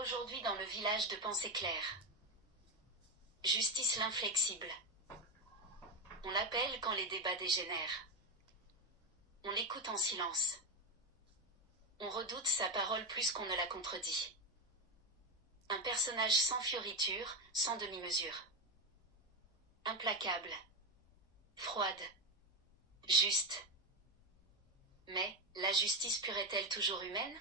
Aujourd'hui dans le village de Pensée Claire. Justice l'inflexible. On l'appelle quand les débats dégénèrent. On l'écoute en silence. On redoute sa parole plus qu'on ne la contredit. Un personnage sans fioriture, sans demi-mesure. Implacable. Froide. Juste. Mais, la justice pure est-elle toujours humaine?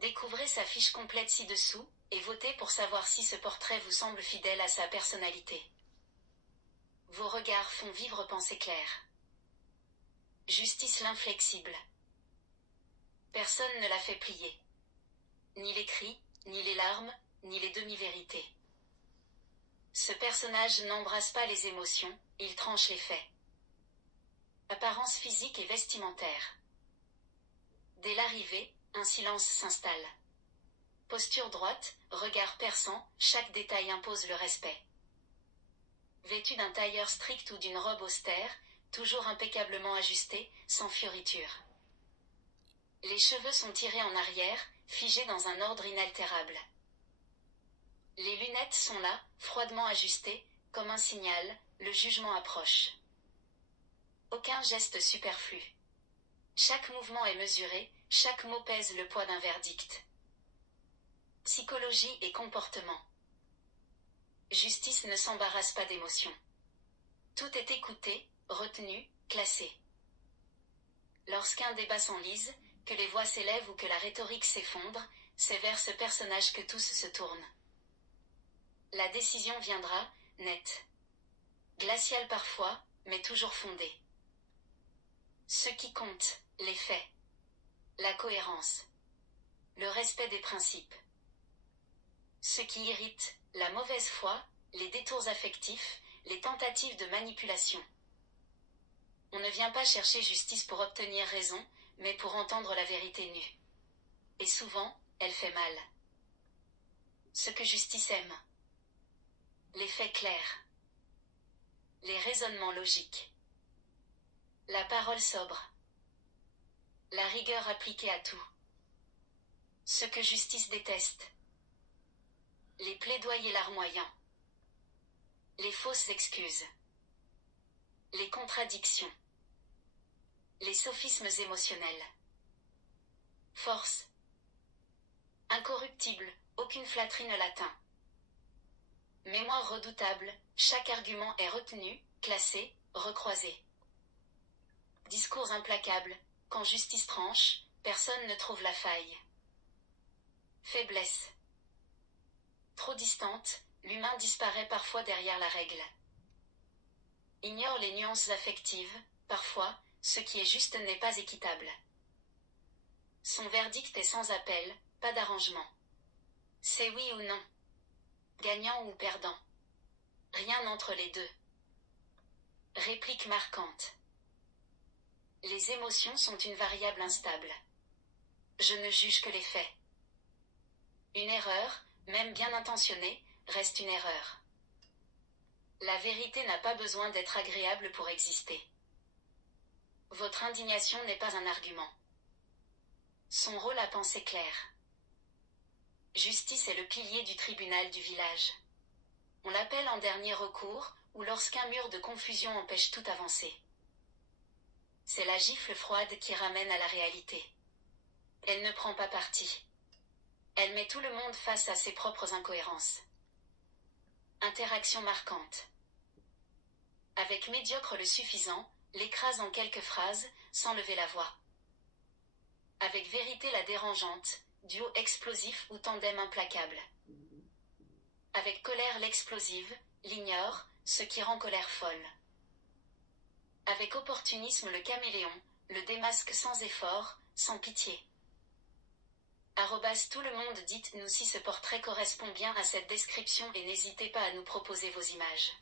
Découvrez sa fiche complète ci-dessous, et votez pour savoir si ce portrait vous semble fidèle à sa personnalité. Vos regards font vivre Pensée Claire. Justice l'inflexible. Personne ne l'a fait plier. Ni les cris, ni les larmes, ni les demi-vérités. Ce personnage n'embrasse pas les émotions, il tranche les faits. Apparence physique et vestimentaire. Dès l'arrivée, un silence s'installe. Posture droite, regard perçant, chaque détail impose le respect. Vêtu d'un tailleur strict ou d'une robe austère, toujours impeccablement ajustée, sans fioriture. Les cheveux sont tirés en arrière, figés dans un ordre inaltérable. Les lunettes sont là, froidement ajustées, comme un signal, le jugement approche. Aucun geste superflu. Chaque mouvement est mesuré, chaque mot pèse le poids d'un verdict. Psychologie et comportement. Justice ne s'embarrasse pas d'émotions. Tout est écouté, retenu, classé. Lorsqu'un débat s'enlise, que les voix s'élèvent ou que la rhétorique s'effondre, c'est vers ce personnage que tous se tournent. La décision viendra, nette. Glaciale parfois, mais toujours fondée. Ce qui compte, les faits. La cohérence. Le respect des principes. Ce qui irrite, la mauvaise foi, les détours affectifs, les tentatives de manipulation. On ne vient pas chercher justice pour obtenir raison, mais pour entendre la vérité nue. Et souvent, elle fait mal. Ce que justice aime. Les faits clairs. Les raisonnements logiques. La parole sobre. La rigueur appliquée à tout. Ce que justice déteste. Les plaidoyers larmoyants. Les fausses excuses. Les contradictions. Les sophismes émotionnels. Force. Incorruptible, aucune flatterie ne l'atteint. Mémoire redoutable, chaque argument est retenu, classé, recroisé. Discours implacable, quand justice tranche, personne ne trouve la faille. Faiblesse. Trop distante, l'humain disparaît parfois derrière la règle. Ignore les nuances affectives, parfois, ce qui est juste n'est pas équitable. Son verdict est sans appel, pas d'arrangement. C'est oui ou non. Gagnant ou perdant. Rien entre les deux. Réplique marquante. Les émotions sont une variable instable. Je ne juge que les faits. Une erreur, même bien intentionnée, reste une erreur. La vérité n'a pas besoin d'être agréable pour exister. Votre indignation n'est pas un argument. Son rôle à Pensée Claire. Justice est le pilier du tribunal du village. On l'appelle en dernier recours, ou lorsqu'un mur de confusion empêche toute avancée. C'est la gifle froide qui ramène à la réalité. Elle ne prend pas parti. Elle met tout le monde face à ses propres incohérences. Interaction marquante. Avec médiocre le suffisant, l'écrase en quelques phrases, sans lever la voix. Avec vérité la dérangeante, duo explosif ou tandem implacable. Avec colère l'explosive, l'ignore, ce qui rend colère folle. Avec opportunisme le caméléon, le démasque sans effort, sans pitié. Tout le monde, dites-nous si ce portrait correspond bien à cette description et n'hésitez pas à nous proposer vos images.